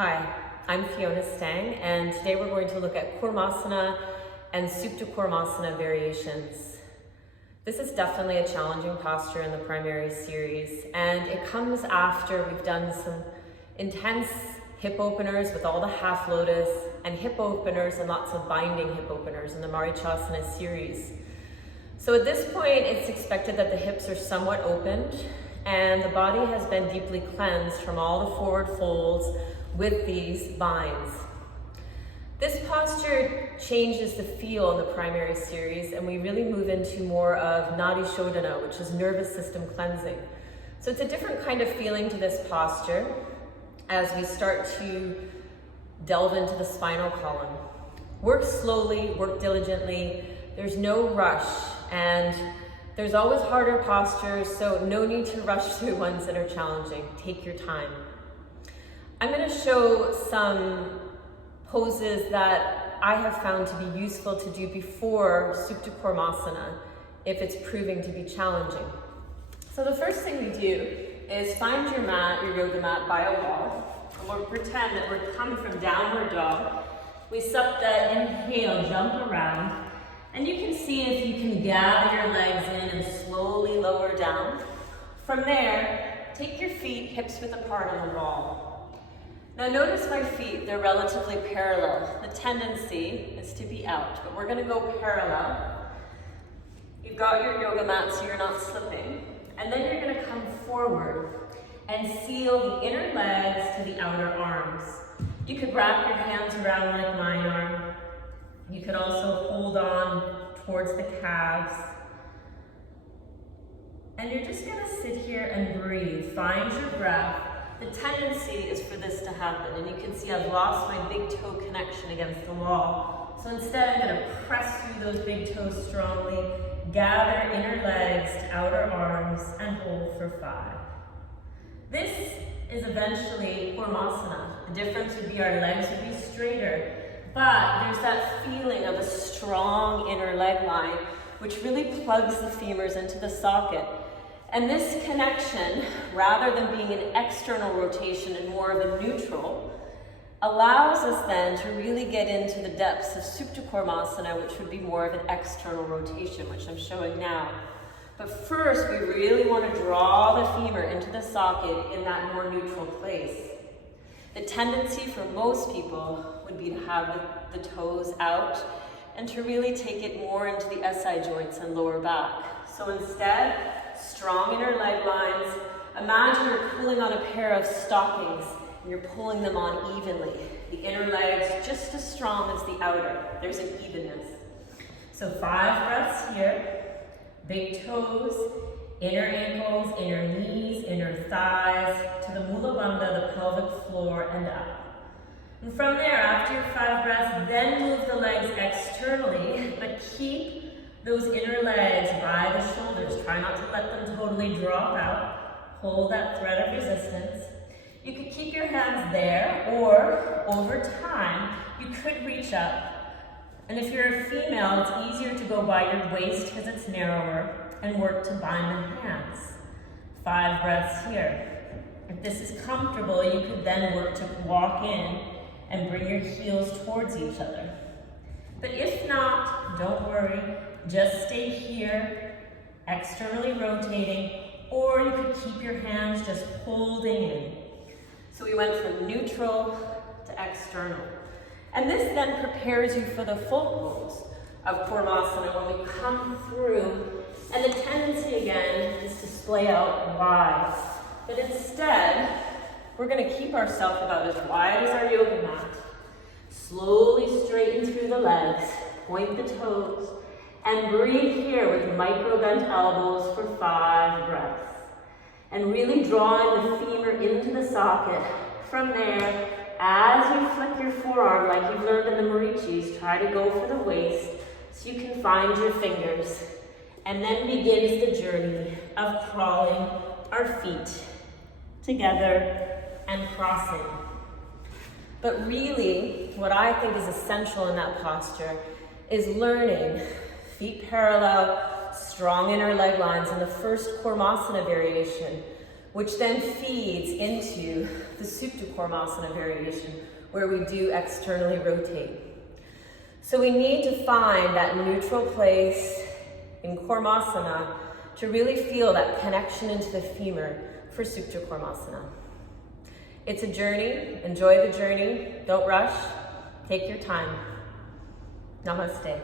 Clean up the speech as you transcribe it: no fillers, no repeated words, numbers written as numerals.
Hi, I'm Fiona Stang, and today we're going to look at Kurmasana and Supta Kurmasana variations. This is definitely a challenging posture in the primary series, and it comes after we've done some intense hip openers with all the half lotus and hip openers and lots of binding hip openers in the Marichasana series. So at this point, it's expected that the hips are somewhat opened and the body has been deeply cleansed from all the forward folds with these binds. This posture changes the feel in the primary series, and we really move into more of Nadi Shodhana, which is nervous system cleansing. So it's a different kind of feeling to this posture as we start to delve into the spinal column. Work slowly, work diligently. There's no rush, and there's always harder postures, so no need to rush through ones that are challenging. Take your time. I'm going to show some poses that I have found to be useful to do before Supta Kurmasana if it's proving to be challenging. So the first thing we do is find your mat, your yoga mat, by a wall, and we'll pretend that we're coming from downward dog. We Supta, inhale, jump around, and you can see if you can gather your legs in and slowly lower down. From there, take your feet hips width apart on the wall. Now notice my feet, they're relatively parallel. The tendency is to be out, but we're gonna go parallel. You've got your yoga mat so you're not slipping. And then you're gonna come forward and seal the inner legs to the outer arms. You could wrap your hands around like mine are. You could also hold on towards the calves. And you're just gonna sit here and breathe. Find your breath. The tendency is for this to happen, and you can see I've lost my big toe connection against the wall. So instead, I'm going to press through those big toes strongly, gather inner legs to outer arms, and hold for 5. This is eventually Kurmasana. The difference would be our legs would be straighter, but there's that feeling of a strong inner leg line, which really plugs the femurs into the socket. And this connection, rather than being an external rotation and more of a neutral, allows us then to really get into the depths of Supta Kurmasana, which would be more of an external rotation, which I'm showing now. But first, we really want to draw the femur into the socket in that more neutral place. The tendency for most people would be to have the toes out and to really take it more into the SI joints and lower back. So instead, strong inner leg lines. Imagine you're pulling on a pair of stockings and you're pulling them on evenly. The inner legs just as strong as the outer. There's an evenness. So 5 breaths here. Big toes, inner ankles, inner knees, inner thighs, to the Mula Bandha, the pelvic floor, and up. And from there, after your 5 breaths, then move the legs externally, but keep those inner legs by the shoulders. Try not to let them totally drop out. Hold that thread of resistance. You could keep your hands there, or over time, you could reach up. And if you're a female, it's easier to go by your waist because it's narrower and work to bind the hands. 5 breaths here. If this is comfortable, you could then work to walk in and bring your heels towards each other. But if not, don't worry. Just stay here, externally rotating, or you could keep your hands just holding in. So we went from neutral to external. And this then prepares you for the full pose of Kurmasana when we come through. And the tendency again is to splay out wide. But instead, we're going to keep ourselves about as wide as our yoga mat. Slowly straighten through the legs, point the toes, and breathe here with micro bent elbows for 5 breaths. And really drawing the femur into the socket. From there, as you flick your forearm like you've learned in the Marichis, try to go for the waist so you can find your fingers. And then begins the journey of crawling our feet together and crossing. But really, what I think is essential in that posture is learning feet parallel, strong inner leg lines in the first Kurmasana variation, which then feeds into the Supta Kurmasana variation, where we do externally rotate. So we need to find that neutral place in Kurmasana to really feel that connection into the femur for Supta Kurmasana. It's a journey. Enjoy the journey. Don't rush. Take your time. Namaste.